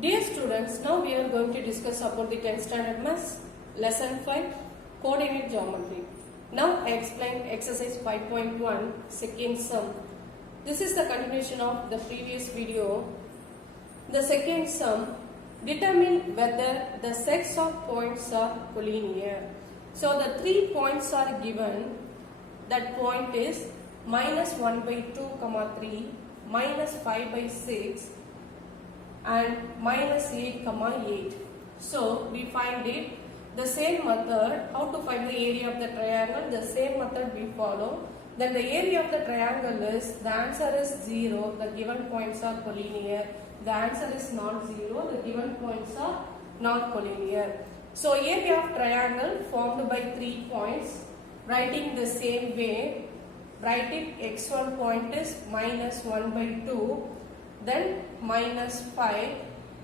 Dear students, now we are going to discuss about the 10th standard maths, lesson 5, coordinate geometry. Now I explain exercise 5.1, second sum. This is the continuation of the previous video. The second sum, determine whether the sets of points are collinear. So the 3 points are given. That point is minus 1 by 2, 3, minus 5 by 6, and minus 8, 8. So we find it the same method. How to find the area of the triangle? The same method we follow. Then the area of the triangle is, the answer is 0. The given points are collinear. The answer is not 0. The given points are not collinear. So area of triangle formed by 3 points. Writing the same way. Write it, x1 point is minus 1 by 2. Then minus 5,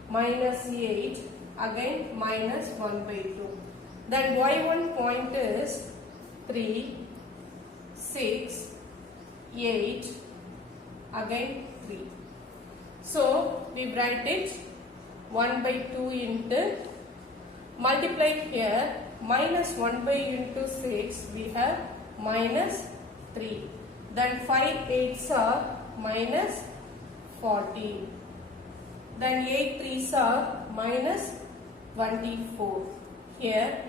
minus 8, again minus 1 by 2. Then y1 point is 3, 6, 8, again 3. So we write it 1 by 2 into, multiply here, minus 1 by into 6, we have minus 3. Then 5 8s are minus 14. Then 8 3s are minus 24. Here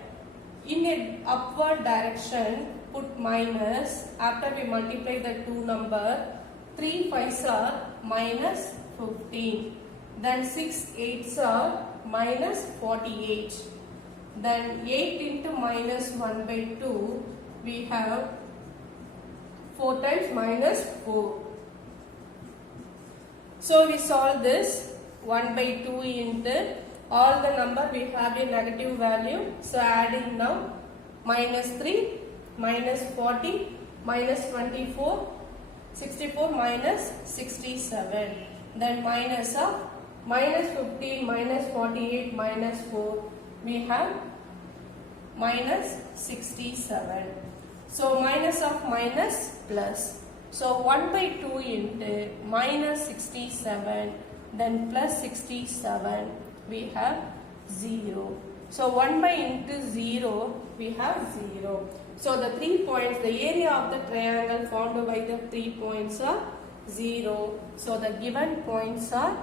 in a upward direction put minus. After we multiply the two number, 3 5s are minus 15. Then 6 8s are minus 48. Then 8 into minus 1 by 2, we have 4 times minus 4. So we solve this 1 by 2 into all the number we have a negative value. So adding now minus 3, minus 40, minus 24, 64, minus 67. Then minus of minus 15, minus 48, minus 4. We have minus 67. So minus of minus plus. So 1 by 2 into minus 67, then plus 67, we have 0. So 1 by into 0, we have 0. So the 3 points, the area of the triangle formed by the 3 points are 0. So the given points are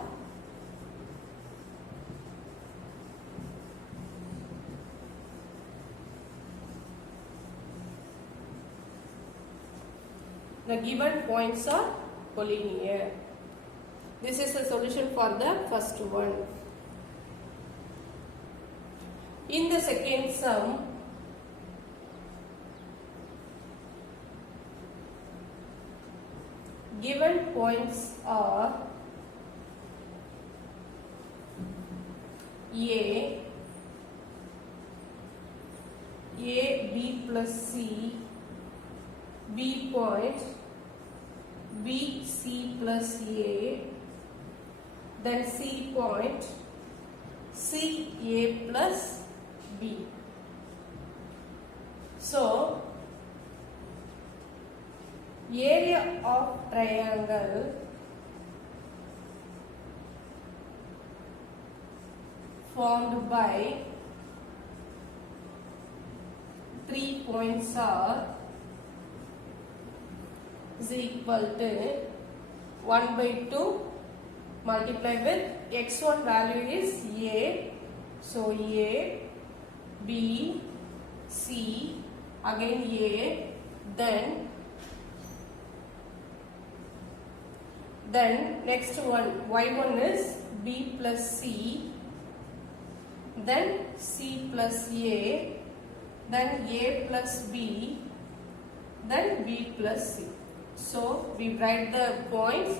collinear. This is the solution for the first one. In the second sum, given points are A, B plus C, B point, B, C plus A, then C point, C, A plus B. So, area of triangle formed by 3 points are is equal to 1 by 2 multiply with x1 value is A. So A, B, C, again A, then next one y1 is B plus C, then C plus A, then A plus B, then B plus C. So we write the points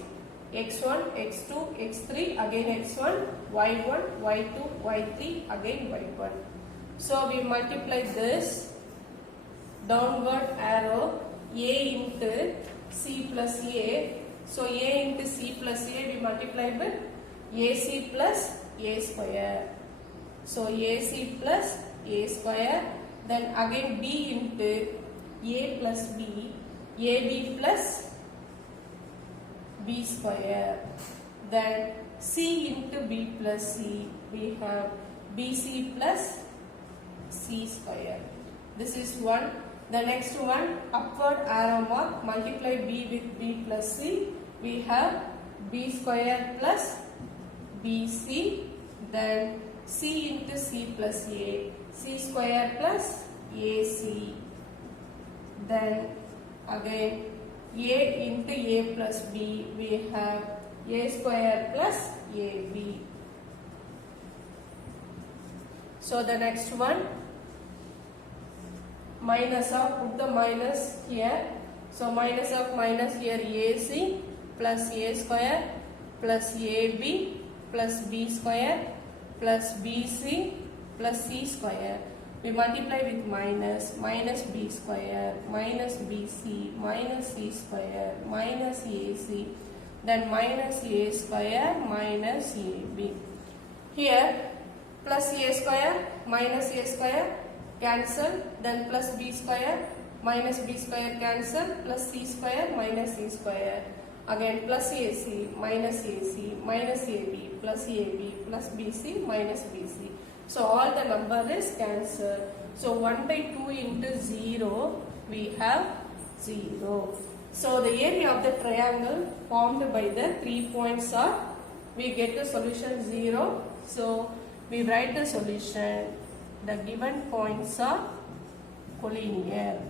x1, x2, x3, again x1, y1, y2, y3, again y1. So we multiply this downward arrow A into C plus A. So A into C plus A we multiply with AC plus A square. So AC plus A square. Then again B into A plus B, AB plus B square. Then C into B plus C, we have BC plus C square. This is one. The next one, upward arrow mark, multiply B with B plus C, we have B square plus BC, then C into C plus A, C square plus AC, then again A into A plus B, we have A square plus AB. So the next one, minus of, put the minus here. So minus of minus here, AC plus A square plus AB plus B square plus BC plus C square. We multiply with minus, minus B square, minus BC, minus C square, minus AC, then minus A square, minus AB. Here, plus A square, minus A square, cancel, then plus B square, minus B square cancel, plus C square, minus C square. Again plus AC, minus AB, plus AB, plus BC, minus BC. So all the number is cancelled. So 1 by 2 into 0, we have 0. So the area of the triangle formed by the 3 points are, we get the solution 0. So we write the solution. The given points are collinear.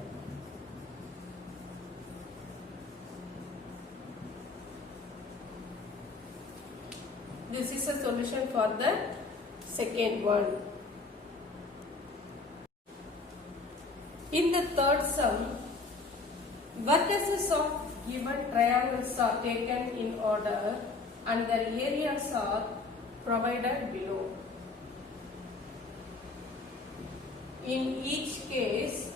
This is a solution for the second one. In the third sum, vertices of given triangles are taken in order and their areas are provided below. In each case,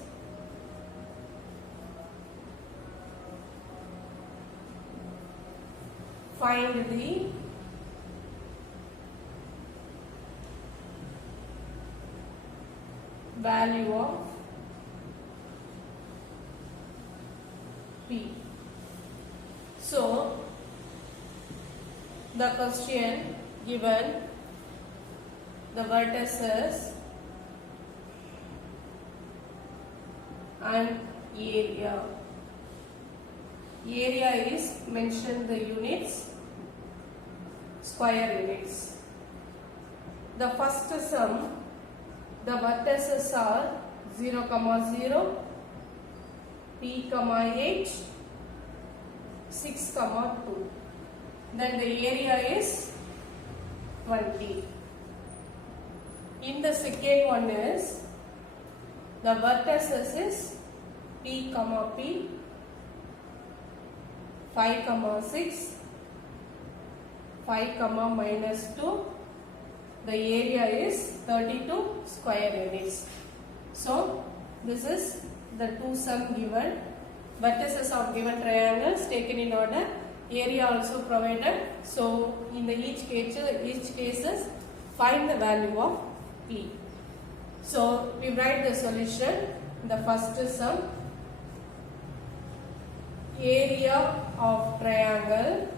find the value of P. So, the question given the vertices and area. Area is mentioned the units, square units. The first sum, the vertices are 0, 0, P, 8, 6, 2. Then the area is 20. In the second one is, the vertices is P, 5, 6, 5, minus 2. The area is 32 square units. So, this is the two sum given. Vertices of given triangles taken in order. Area also provided. So, in the each cases, find the value of P. So, we write the solution. The first sum, area of triangle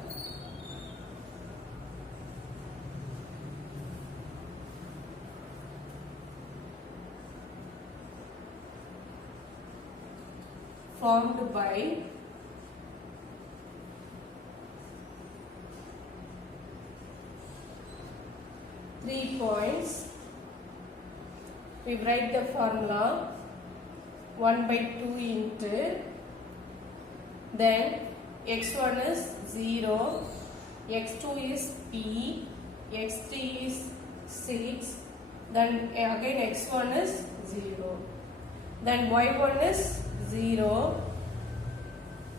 formed by three points. We write the formula 1 by 2 into, then x1 is 0, x2 is P, x3 is 6, then again x1 is 0, then y1 is 0,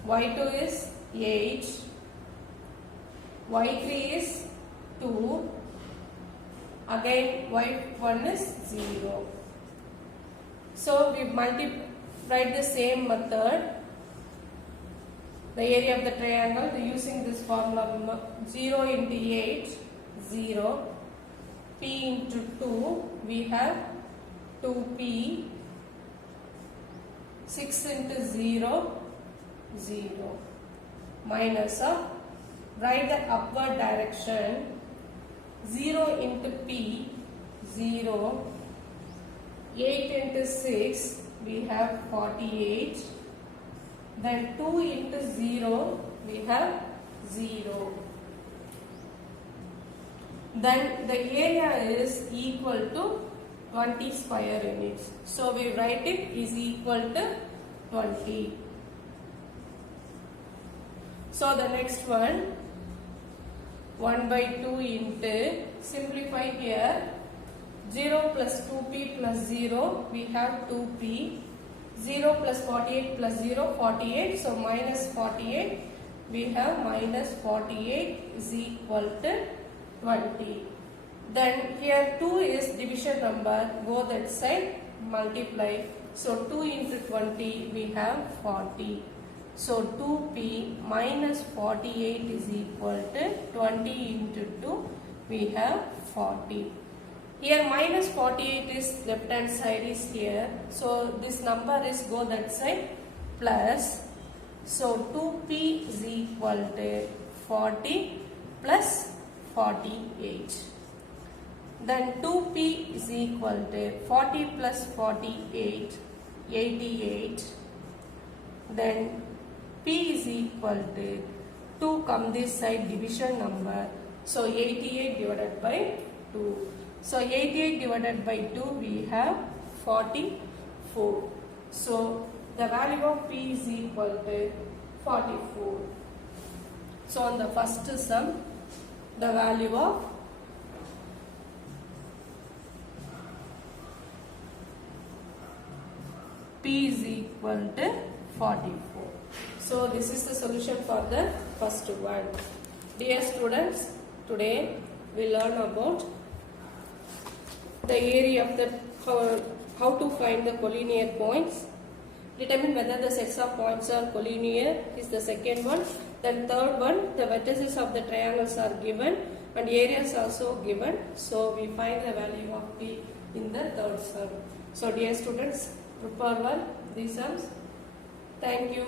y2 is 8, y3 is 2, again y1 is 0. So we write the same method. The area of the triangle using this formula 0 into 8, 0, P into 2, we have 2P, 6 into 0, 0, minus of, write the upward direction, 0 into P, 0, 8 into 6, we have 48, then 2 into 0, we have 0. Then the area is equal to 20 square units. So we write it is equal to 20. So the next one, 1 by 2 into, simplify here, 0 plus 2p plus 0, we have 2p, 0 plus 48 plus 0, 48, so minus 48, we have minus 48 is equal to 20. Then here 2 is division number, go that side, multiply. So 2 into 20 we have 40. So 2p minus 48 is equal to 20 into 2, we have 40. Here minus 48 is left hand side is here. So this number is go that side, plus. So 2p is equal to 40 plus 48. Then 2p is equal to 40 plus 48, 88. Then p is equal to 2 come this side division number. So 88 divided by 2. So 88 divided by 2 we have 44. So the value of p is equal to 44. So on the first sum, the value of p is equal to 44. So this is the solution for the first one. Dear students, today we learn about the area of the how to find the collinear points. Determine whether the sets of points are collinear is the second one. Then third one, the vertices of the triangles are given and areas also given. So we find the value of p in the third sum. So dear students, prepare well these sums. Thank you.